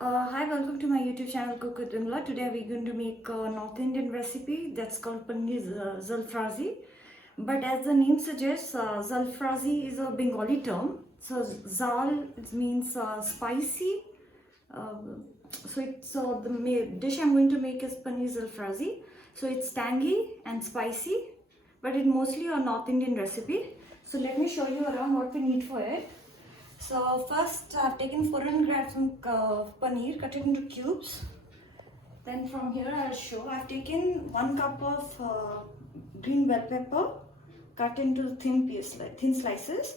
Hi, welcome to my YouTube channel Cook with Bimla. Today we're going to make a North Indian recipe that's called Paneer Jalfrezi. But as the name suggests, Jalfrezi is a Bengali term. So Zal it means spicy. Uh, the dish I'm going to make is Paneer Jalfrezi. So it's tangy and spicy, but it's mostly a North Indian recipe. So let me show you around what we need for it. So first I've taken 400 grams of paneer, cut it into cubes. Then from here I'll show I've taken 1 cup of green bell pepper, cut into thin slices.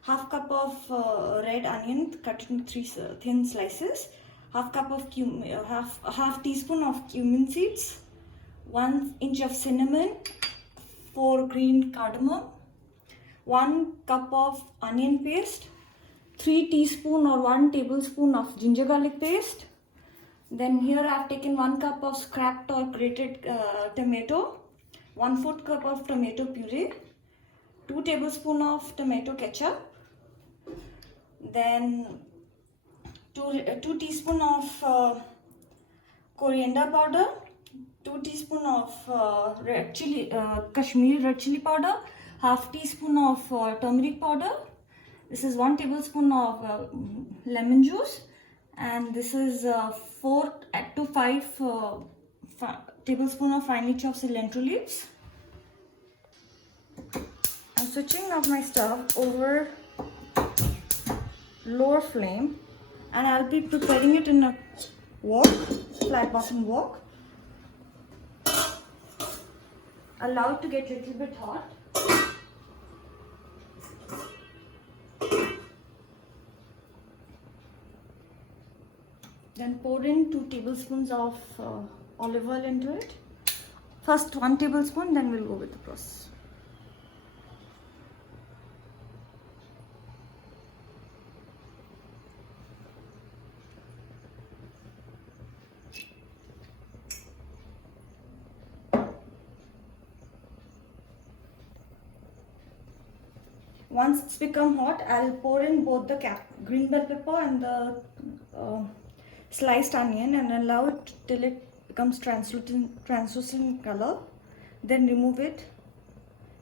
Half cup of red onion, cut into thin slices. Half cup of half teaspoon of cumin seeds. 1 inch of cinnamon. 4 green cardamom. 1 cup of onion paste. 3 teaspoon or 1 tablespoon of ginger garlic paste. Then here I have taken 1 cup of scraped or grated tomato, 1/4 cup of tomato puree, 2 tablespoon of tomato ketchup, then 2 teaspoon of coriander powder, 2 teaspoon of Kashmiri Red Chilli Powder, half teaspoon of turmeric powder. This is 1 tablespoon of lemon juice, and this is 4 to 5 tablespoon of finely chopped cilantro leaves. I'm switching off my stove over lower flame, and I'll be preparing it in a wok, flat bottom wok. Allow it to get a little bit hot. Then pour in 2 tablespoons of olive oil into it. First 1 tablespoon, then we'll go with the process. Once it's become hot, I'll pour in both the green bell pepper and the sliced onion and allow it till it becomes translucent color. Then remove it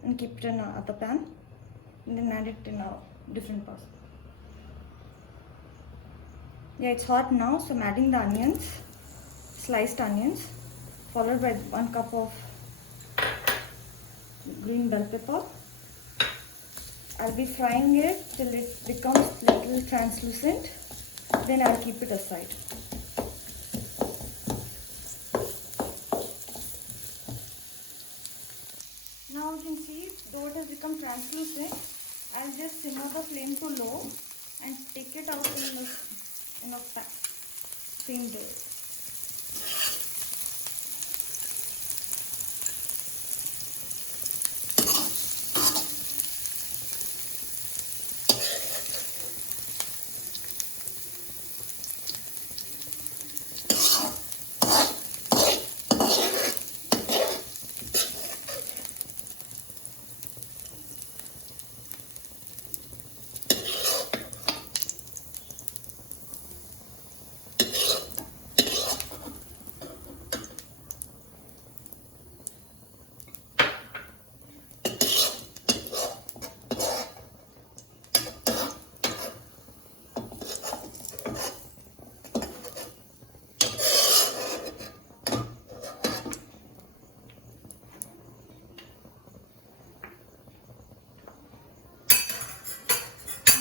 and keep it in another pan, and then add it in a different pot. Yeah, it's hot now, so I'm adding the onions, sliced onions, followed by 1 cup of green bell pepper. I'll be frying it till it becomes little translucent. Then I'll keep it aside. Now you can see, though it has become translucent, I'll just simmer the flame to low and take it out in a same day.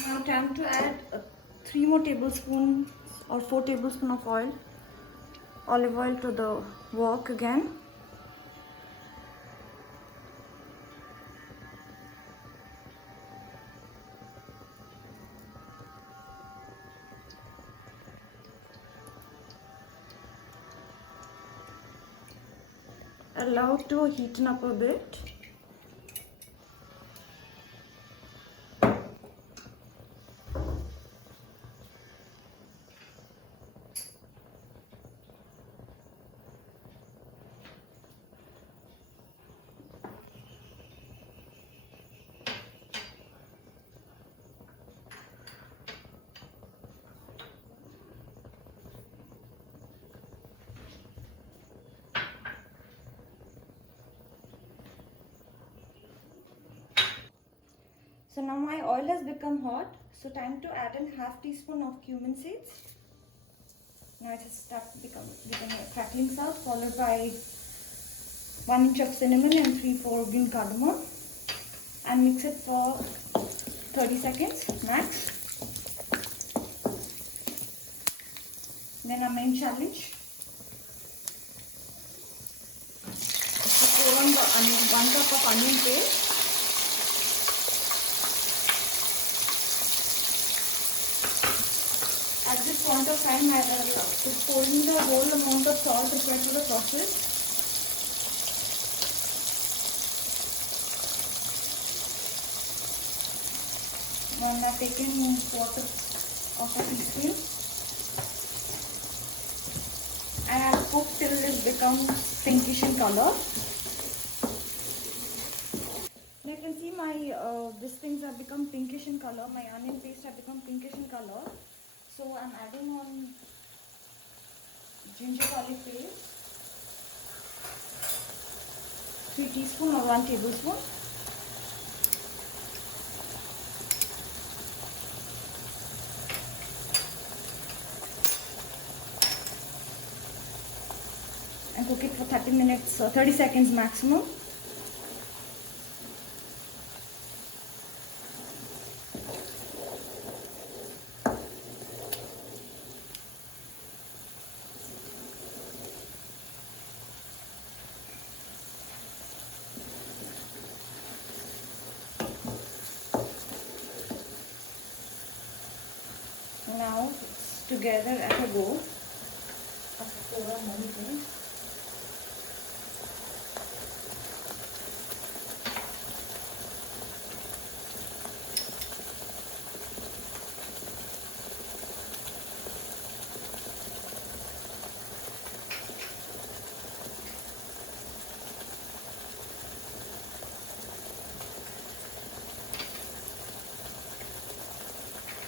Now time to add 3 more tablespoons or 4 tablespoons of olive oil to the wok again. Allow it to heaten up a bit. So now my oil has become hot. So time to add in half teaspoon of cumin seeds. Now it has started becoming a crackling sound, followed by 1 inch of cinnamon and 3-4 green cardamom, and mix it for 30 seconds max. Then our main challenge is to pour on the 1 cup of onion paste. At this point of time, I will pour in the whole amount of salt required for the process. When I've taken 1/4 of a teaspoon, and I'll cook till it becomes pinkish in color. Now you can see my these things have become pinkish in color. My onion paste have become pinkish in color. So I'm adding on ginger garlic paste, 3 teaspoon or 1 tablespoon. And cook it for 30 minutes, 30 seconds maximum. Now it's together at a go.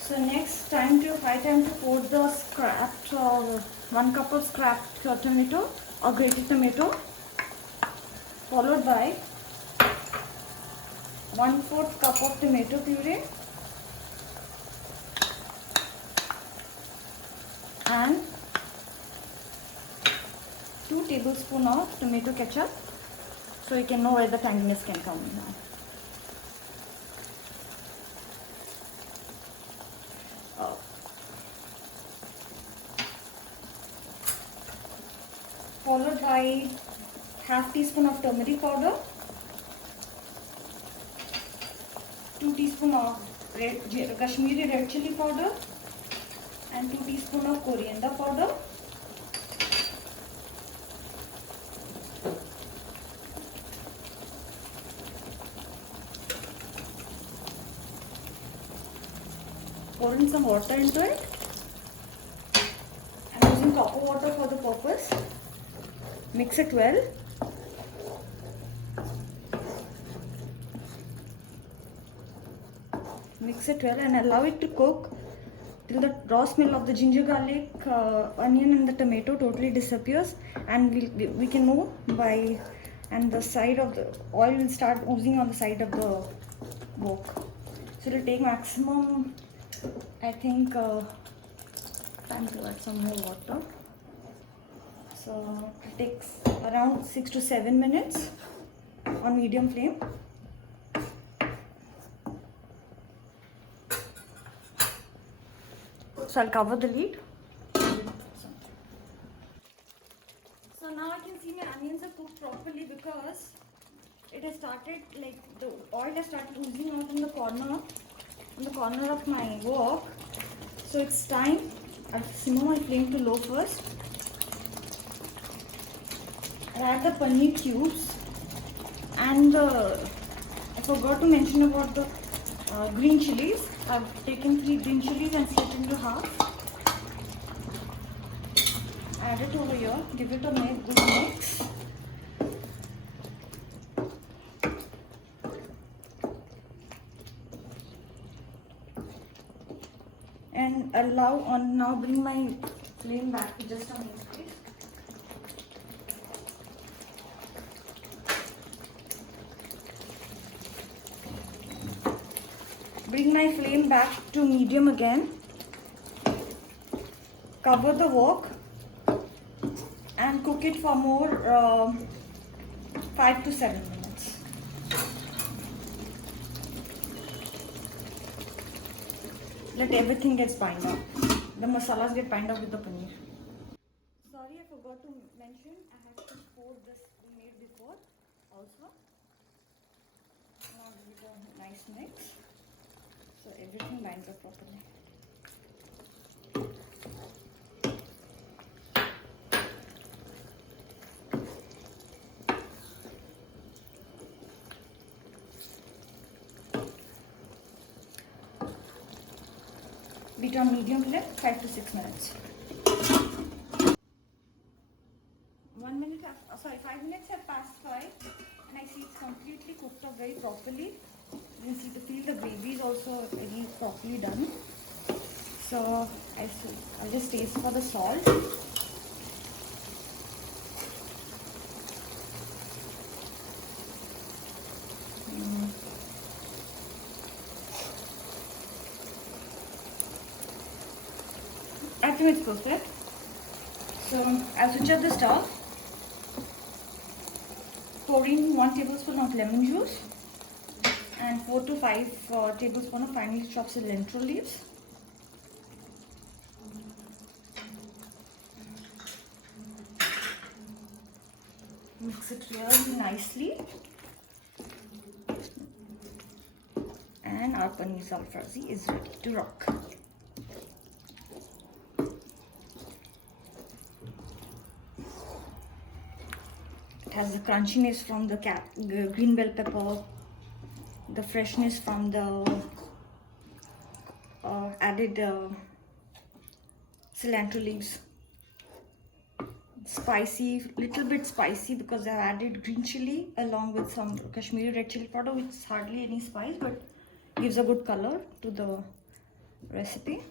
So next high time to pour the scrapped 1 cup of scrapped tomato or grated tomato, followed by 1/4 cup of tomato puree and 2 tablespoons of tomato ketchup, so you can know where the tanginess can come in now. Followed by half teaspoon of turmeric powder, 2 teaspoon of Kashmiri Red Chilli Powder, and 2 teaspoon of Coriander Powder. Pour in some water into it. I'm using copper water for the purpose. Mix it well. Mix it well and allow it to cook till the raw smell of the ginger garlic, onion and the tomato totally disappears, and we can know by, and the side of the oil will start oozing on the side of the wok. So it will take maximum, I think, time to add some more water. So it takes around 6 to 7 minutes on medium flame. So I'll cover the lid. So now I can see my onions are cooked properly because it has started, like the oil has started oozing out in the corner of my wok. So it's time. I'll simmer my flame to low first. I'll add the paneer cubes, and I forgot to mention about the green chilies. I've taken 3 green chilies and slit into half. Add it over here. Give it a good mix. And now bring my flame back to just a minute, please. Bring my flame back to medium again. Cover the wok and cook it for more 5 to 7 minutes. Let everything get bind up. The masalas get bind up with the paneer. Sorry, I forgot to mention, I have to pour this we made before also. Now give it a nice mix so everything binds up properly. Beat on medium flame 5 to 6 minutes. 5 minutes have passed by and I see it's completely cooked up very properly. You can feel the gravy is also very properly done. So I'll just taste for the salt. I think it's perfect. So I'll switch off the stove. Pour in 1 tablespoon of lemon juice and 4 to 5 tablespoons of finely chopped cilantro leaves. Mix it really nicely. And our Paneer Jalfrezi is ready to rock. It has the crunchiness from the green bell pepper, the freshness from the added cilantro leaves. Spicy, little bit spicy because I've added green chili along with some Kashmiri Red Chilli Powder, which is hardly any spice but gives a good color to the recipe.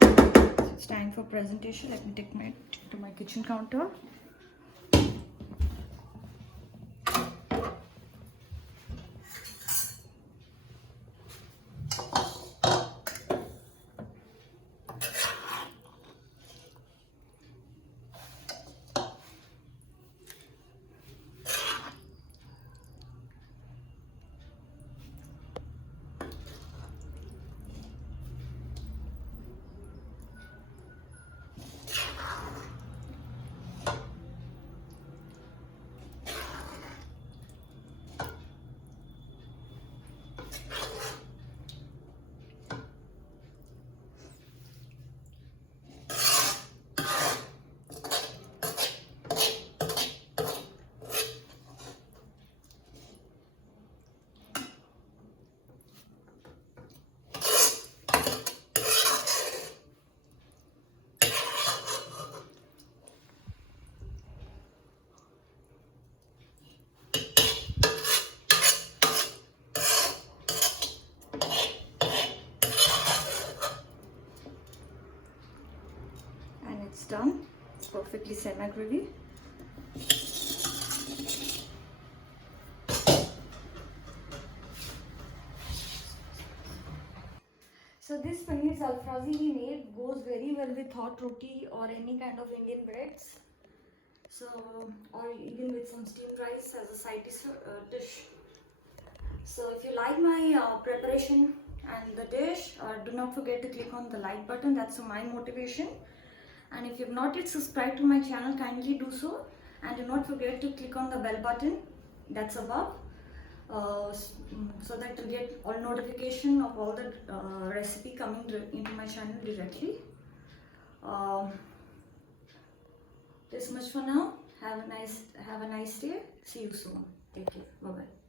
So it's time for presentation. Let me take to my kitchen counter. It's done. It's perfectly semi-gravy. So this Paneer Jalfrezi we made goes very well with hot roti or any kind of Indian breads. So, or even with some steamed rice as a side dish. So if you like my preparation and the dish, do not forget to click on the like button. That's my motivation. And if you have not yet subscribed to my channel, kindly do so. And do not forget to click on the bell button that's above. So that you'll get all notification of all the recipe coming into my channel directly. This much for now. Have a nice day. See you soon. Take care. Bye bye.